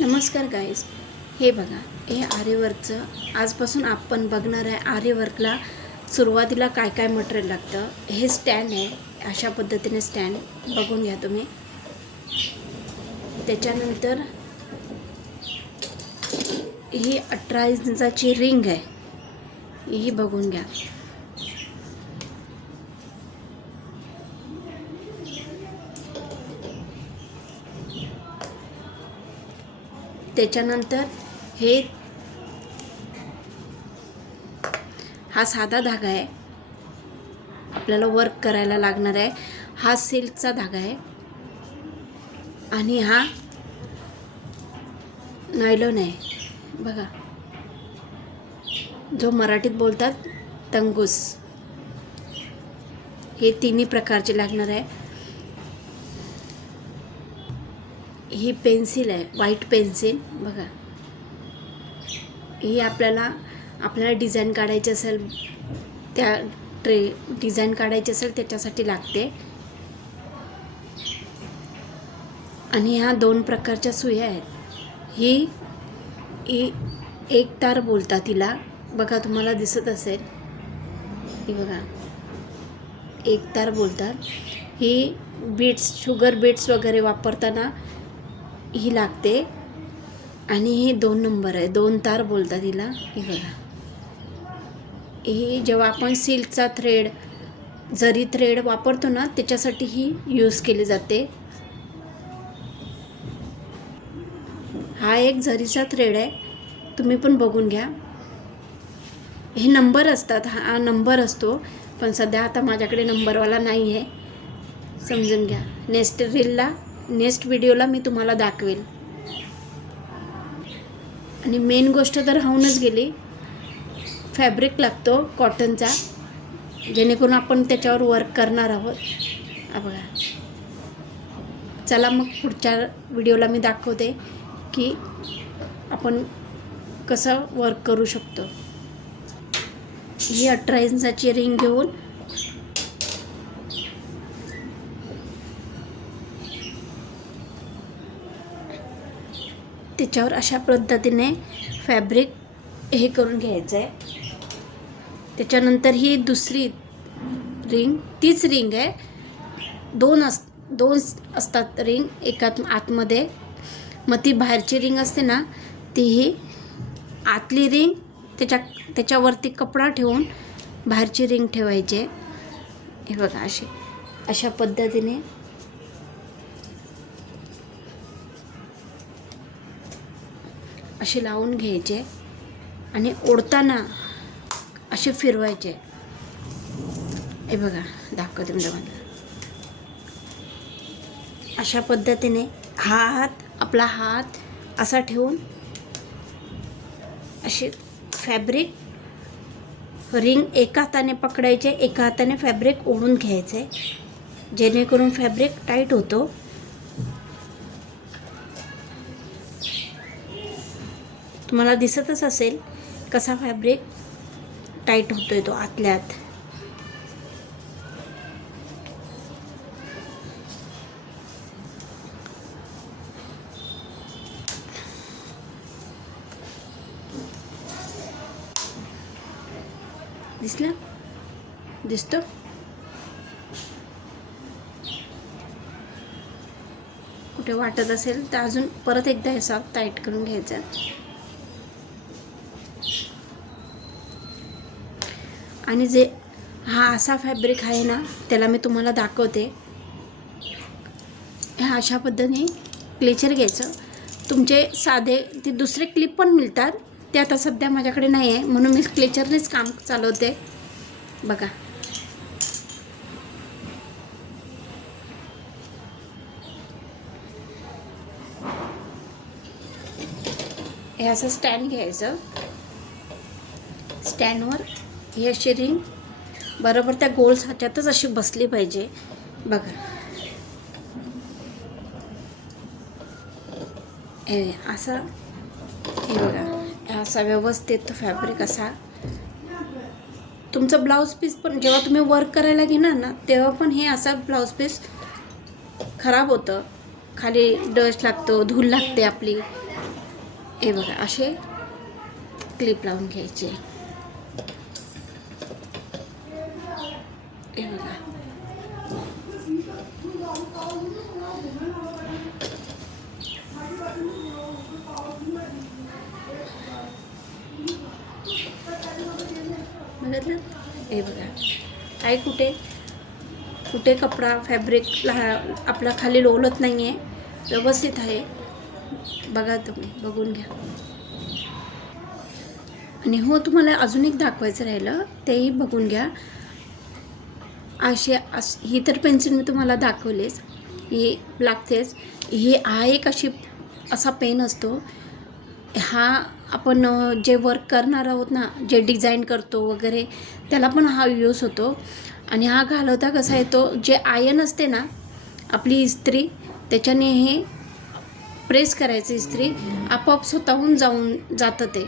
नमस्कार गाईज, हे बघा, हे आरीवर्कचं आजपासून आपण बघणार आहे. आरीवर्कला सुरुवातीला काय काय मटेरियल लागतं. हे स्टँड आहे, अशा पद्धतीने स्टँड बघून घ्या तुम्ही. त्याच्यानंतर ही 18 इंचाची रिंग आहे, ही बघून घ्या. त्याच्यानंतर हा साधा धागा आहे, आपल्याला वर्क करायला लागणार आहे. हा सिल्कचा धागा आहे आणि हा नायलॉन आहे बघा, जो मराठीत बोलतात तंगूस. हे तिन्ही प्रकारचे लागणार आहे. ही पेन्सिल आहे, व्हाईट पेन्सिल बघा. ही आपल्याला डिझाईन काढायची असेल, डिझाईन काढायची असेल त्याच्यासाठी लागते. आणि ह्या 2 प्रकारच्या सुया आहेत. ही एक तार बोलतात तिला बघा, तुम्हाला दिसत असेल. ही बघा, एक तार बोलतात. ही बीट्स, शुगर बीट्स वगैरे वापरताना ही लागते. आणि ही 2 नंबर आहे, 2 तार बोलतात तिला. ही बघा, ही जेव्हा आपण सिल्कचा थ्रेड, जरी थ्रेड वापरतो ना, त्याच्यासाठी ही यूज केली जाते. हा एक जरीचा थ्रेड आहे, तुम्ही पण बघून घ्या. हे नंबर असतात, हा नंबर असतो, पण सध्या आता माझ्याकडे नंबरवाला नाही आहे, समजून घ्या. नेक्स्ट व्हिडिओला मी तुम्हाला दाखवेल. आणि मेन गोष्ट तर राहूनच गेली, फॅब्रिक लागतो कॉटनचा, जेणेकरून आपण त्याच्यावर वर्क करणार आहोत. बघा, चला मग पुढच्या व्हिडिओला मी दाखवते की आपण कसं वर्क करू शकतो. ही 18 इंचाची रिंग घेऊन त्याच्यावर अशा पद्धतीने फॅब्रिक हे करून घ्यायचं आहे. त्याच्यानंतर ही दुसरी रिंग, तीच रिंग आहे, 2 असतात रिंग एकात आतमध्ये. मग ती बाहेरची रिंग असते ना, ती ही आतली रिंग, त्याच्यावरती कपडा ठेवून बाहेरची रिंग ठेवायची. हे बघा, अशा पद्धतीने असे लावून घ्यायचे आणि ओढताना असे फिरवायचे. हे बघा, दाखवते मी तुम्हाला. अशा पद्धतीने आपला हात असा ठेवून असे फॅब्रिक रिंग एका हाताने पकडायचे, एका हाताने फॅब्रिक ओढून घ्यायचे, जेणेकरून फॅब्रिक टाईट होतो. तुम्हाला दिसतच असेल कसा फॅब्रिक टाईट होतोय तो आतल्या आत. दिसतो. कुठे वाटत असेल तर अजून परत एकदा असा टाईट करून घ्यायचा. आणि हा असा फॅब्रिक आहे ना, त्याला मी तुम्हाला दाखवते. ह्या अशा पद्धतीने क्लेचर घ्यायचं. तुमचे साधे ते दुसरे क्लिप पण मिळतात, ते आता सध्या माझ्याकडे नाही आहे, म्हणून मी क्लेचरनेच काम चालवते. बघा, हे असं स्टँड घ्यायचं. स्टँडवर ही अशी रिंग बरोबर त्या गोल साच्यातच अशी बसली पाहिजे. बघा, असं, हे बघा, असा व्यवस्थित तो फॅब्रिक असा. तुमचं ब्लाऊज पीस पण जेव्हा तुम्ही वर्क करायला घेणार ना, तेव्हा पण हे असा ब्लाऊज पीस खराब होतं, खाली डस्ट लागतो, धूळ लागते आपली. हे बघा असे क्लिप लावून घ्यायचे. हे बघा बघितलं. हे बघा काय कुठे कुठे कपडा फॅब्रिक आपला खाली लोळत नाही आहे, व्यवस्थित आहे. बघा तुम्ही बघून घ्या. आणि हो तुम्हाला अजून एक दाखवायचं राहिलं तेही बघून घ्या. ही तर पेन्सिल मी तुम्हाला दाखवलीच, ही लागतेच. हा एक असा पेन असतो. हा आपण जे वर्क करणार आहोत ना, जे डिझाईन करतो वगैरे त्याला पण हा यूज होतो. आणि हा घालवता कसा येतो, जे आयन असते ना आपली इस्त्री, त्याच्याने हे प्रेस करायचं, इस्त्री आपोआप स्वतःहून जातं ते.